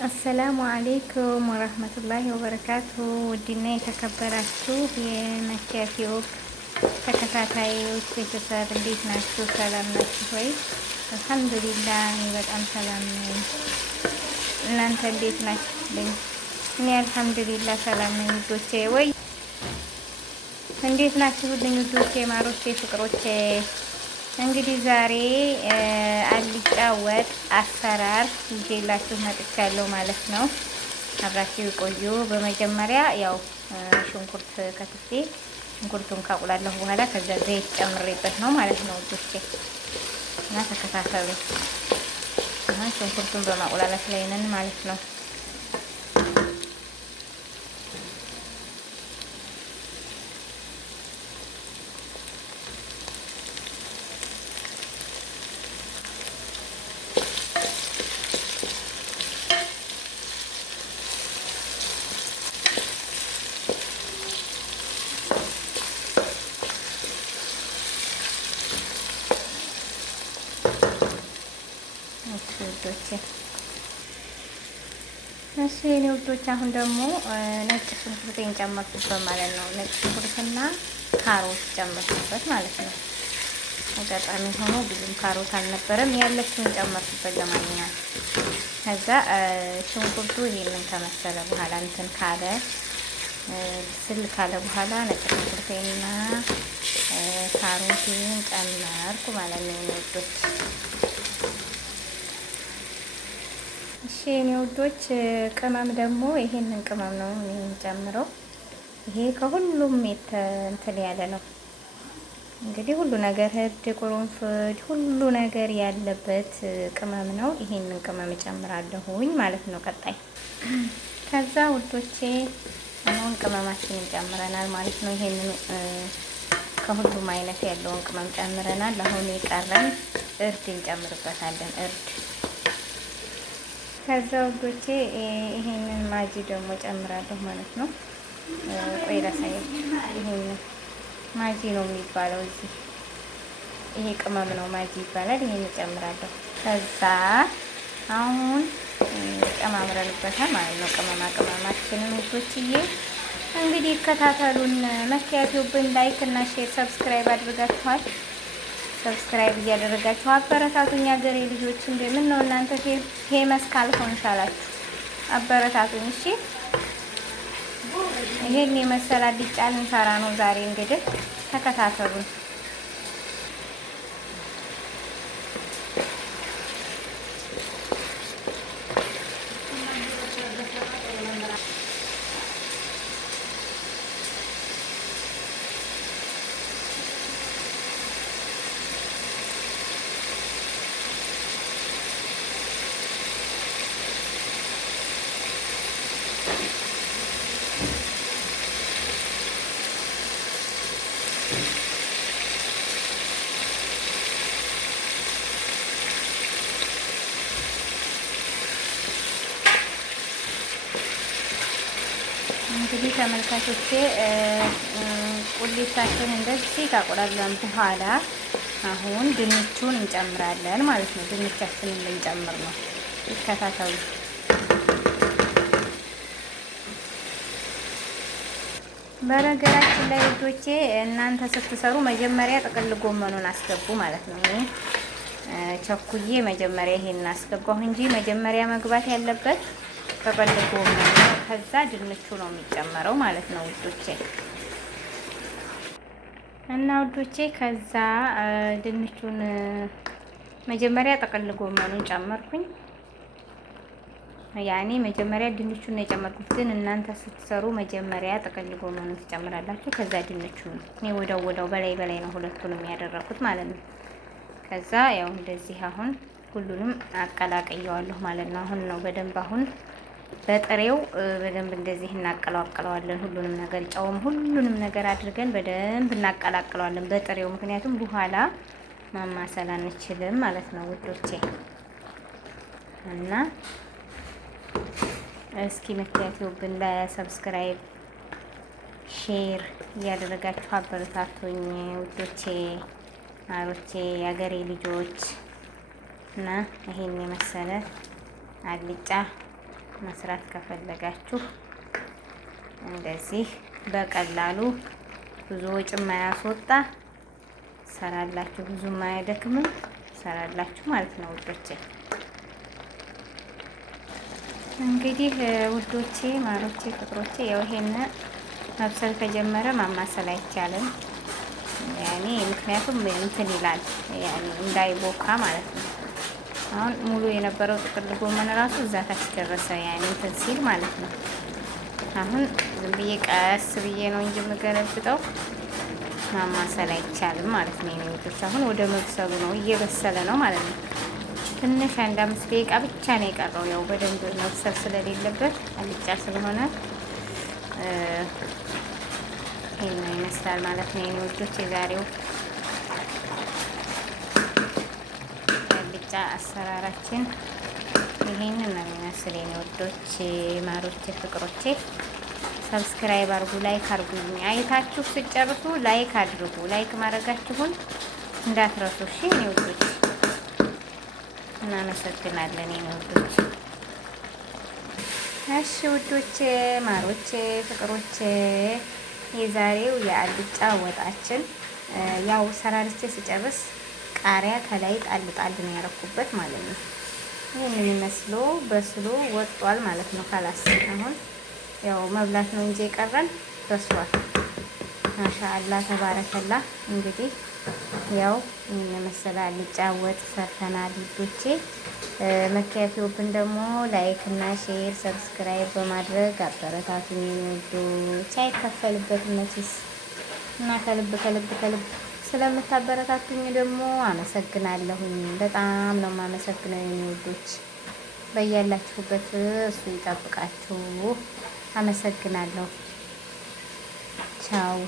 አሰላሙ አሌይኩም ወረህመቱላሂ ወበረካቱ። ውድና የተከበራችሁ የመኪያ ቲዩብ ተከታታዮች ቤተሰብ እንዴት ናችሁ? ሰላም ናችሁ ወይ? አልሐምዱሊላህ እኔ በጣም ሰላም ነኝ። እናንተ እንዴት ናችሁልኝ? እኔ አልሐምዱሊላህ ሰላም ነኝ ውዶቼ። ወይ እንዴት ናችሁልኝ ውዶቼ፣ ማሮቼ፣ ፍቅሮቼ? እንግዲህ ዛሬ አልጫ ወጥ አሰራር ይዤላችሁ መጥቻለሁ ማለት ነው። አብራችሁ ቆዩ። በመጀመሪያ ያው ሽንኩርት ከትፌ ሽንኩርቱን ካቁላለሁ በኋላ ከዛ ዘይት ጨምሬበት ነው ማለት ነው ውዶቼ፣ እና ተከታተሉ። አሁን ሽንኩርቱን በማቁላላት ላይ ነን ማለት ነው። እሺ የኔ ውዶች፣ አሁን ደግሞ ነጭ ሽንኩርቴን ጨመርኩበት ማለት ነው። ነጭ ሽንኩርትና ካሮት ጨመርኩበት ማለት ነው። አጋጣሚ ሆኖ ብዙም ካሮት አልነበረም፣ ያለችውን ጨመርኩበት ለማንኛውም። ከዛ ሽንኩርቱ ይሄንን ከመሰለ በኋላ እንትን ካለ ስል ካለ በኋላ ነጭ ሽንኩርቴንና ካሮቴን ጨመርኩ ማለት ነው የኔ ውዶች። እሺ የኔ ውዶች፣ ቅመም ደግሞ ይሄንን ቅመም ነው የምጨምረው። ይሄ ከሁሉም እንትን ያለ ነው እንግዲህ ሁሉ ነገር እርድ፣ ቁርንፍድ፣ ሁሉ ነገር ያለበት ቅመም ነው። ይሄንን ቅመም እጨምራለሁኝ ማለት ነው ቀጣይ። ከዛ ውዶቼ አሁን ቅመማችንን ጨምረናል ማለት ነው። ይሄንን ከሁሉም አይነት ያለውን ቅመም ጨምረናል። አሁን የቀረን እርድ እንጨምርበታለን፣ እርድ። ከዛ ውዶቼ ይሄንን ማጂ ደግሞ ጨምራለሁ ማለት ነው። ቆይ ላሳያችሁ። ይሄንን ማጂ ነው የሚባለው እዚህ፣ ይሄ ቅመም ነው ማጂ ይባላል። ይሄን ጨምራለሁ። ከዛ አሁን ጨማምረንበታል ማለት ነው ቅመማችንን ውዶችዬ። እንግዲህ ይከታተሉን። መኪያ ቲዩብን ላይክ እና ሼር ሰብስክራይብ አድርጋችኋል። ሰብስክራይብ እያደረጋችሁ አበረታቱኝ ሀገሬ ልጆች። እንደምን ነው እናንተ ፌመስ ካልሆንሽ አላችሁ አበረታቱኝ። እሺ ይሄን የመሰለ አልጫ ልንሰራ ነው ዛሬ። እንግዲህ ተከታተሉን። እንግዲህ ተመልካቾቼ ቁሌታችን እንደዚህ ካቆላላን በኋላ አሁን ድንቹን እንጨምራለን ማለት ነው። ድንቻችንን ልንጨምር ነው። ይከታተሉ። በነገራችን ላይ ልጆቼ እናንተ ስትሰሩ መጀመሪያ ጥቅል ጎመኑን አስገቡ ማለት ነው። እኔ ቸኩዬ መጀመሪያ ይሄን አስገባሁ እንጂ መጀመሪያ መግባት ያለበት ጥቅል ጎመኑ፣ ከዛ ድንቹ ነው የሚጨመረው ማለት ነው ውዶቼ። እና ውዶቼ ከዛ ድንቹን መጀመሪያ ጥቅል ጎመኑን ጨመርኩኝ። ያኔ መጀመሪያ ድንቹን ነው የጨመርኩት፣ ግን እናንተ ስትሰሩ መጀመሪያ ጥቅል ጎመኑን ትጨምራላችሁ፣ ከዛ ድንቹን። እኔ ወዳው በላይ ነው ሁለቱንም ያደረኩት ማለት ነው። ከዛ ያው እንደዚህ አሁን ሁሉንም አቀላቅየዋለሁ ማለት ነው። አሁን ነው በደንብ አሁን በጥሬው በደንብ እንደዚህ እናቀላቅለዋለን። ሁሉንም ነገር ጨውም ሁሉንም ነገር አድርገን በደንብ እናቀላቅለዋለን በጥሬው፣ ምክንያቱም በኋላ ማማሰል አንችልም ማለት ነው ውዶቼ። እና እስኪ መኪያ ቲዩብን ለሰብስክራይብ ሼር እያደረጋችሁ አበረታቱኝ ውዶቼ፣ ማሮቼ፣ የአገሬ ልጆች። እና ይሄን የመሰለ አልጫ መስራት ከፈለጋችሁ እንደዚህ በቀላሉ ብዙ ወጪ የማያስወጣ ሰራላችሁ፣ ብዙ የማያደክምም ሰራላችሁ ማለት ነው ውዶቼ። እንግዲህ ውዶቼ፣ ማሮቼ፣ ፍቅሮቼ ያው ይሄን መብሰል ከጀመረ ማማሰል አይቻልም። ያኔ ምክንያቱም እንትን ይላል ያኔ እንዳይቦካ ማለት ነው። አሁን ሙሉ የነበረው ጥቅል ጎመን ራሱ እዛ ታች ደረሰ ያኔ እንትን ሲል ማለት ነው። አሁን ዝም ብዬ ቀስ ብዬ ነው እንጂ የምገለብጠው ማማሰል አይቻልም ማለት ነው የኔ ውዶች። አሁን ወደ መብሰሉ ነው፣ እየበሰለ ነው ማለት ነው። ትንሽ 1-5 ደቂቃ ብቻ ነው የቀረው። ያው በደንብ መብሰል ስለሌለበት አልጫ ስለሆነ ይሄን ይመስላል ማለት ነው የኔ ውዶች። የዛሬው አልጫ አሰራራችን ይሄንን ነው የሚመስል የኔ ውዶች፣ ማሮቼ፣ ፍቅሮቼ። ሰብስክራይብ አድርጉ፣ ላይክ አድርጉኝ። አይታችሁ ስጨርሱ ላይክ አድርጉ። ላይክ ማድረጋችሁን እንዳትረሱ እሺ የኔ ውዶች። እናመሰግናለን የኔ ውዶች። እሺ ውዶቼ፣ ማሮቼ፣ ፍቅሮቼ የዛሬው የአልጫ ወጣችን ያው ሰራርቼ ስጨርስ ቃሪያ ከላይ ጣል ጣል ነው ያረኩበት ማለት ነው። ይሄንን መስሎ በስሎ ወጧል ማለት ነው። ካላስ አሁን ያው መብላት ነው እንጂ የቀረን በስሏል። ማሻአላ ተባረከላ። እንግዲህ ያው ይሄን መሰለ አልጫ ወጥ ሰርተናል ውዶቼ። መካፈሉብን ደግሞ ላይክ እና ሼር ሰብስክራይብ በማድረግ አበረታቱኝ ውዶች። አይከፈልበትም መቼስ እና ከልብ ስለምታበረታቱኝ ደግሞ አመሰግናለሁኝ። በጣም ነው የማመሰግነው የኔ ውዶች። በያላችሁበት እሱ ይጠብቃችሁ። አመሰግናለሁ። ቻው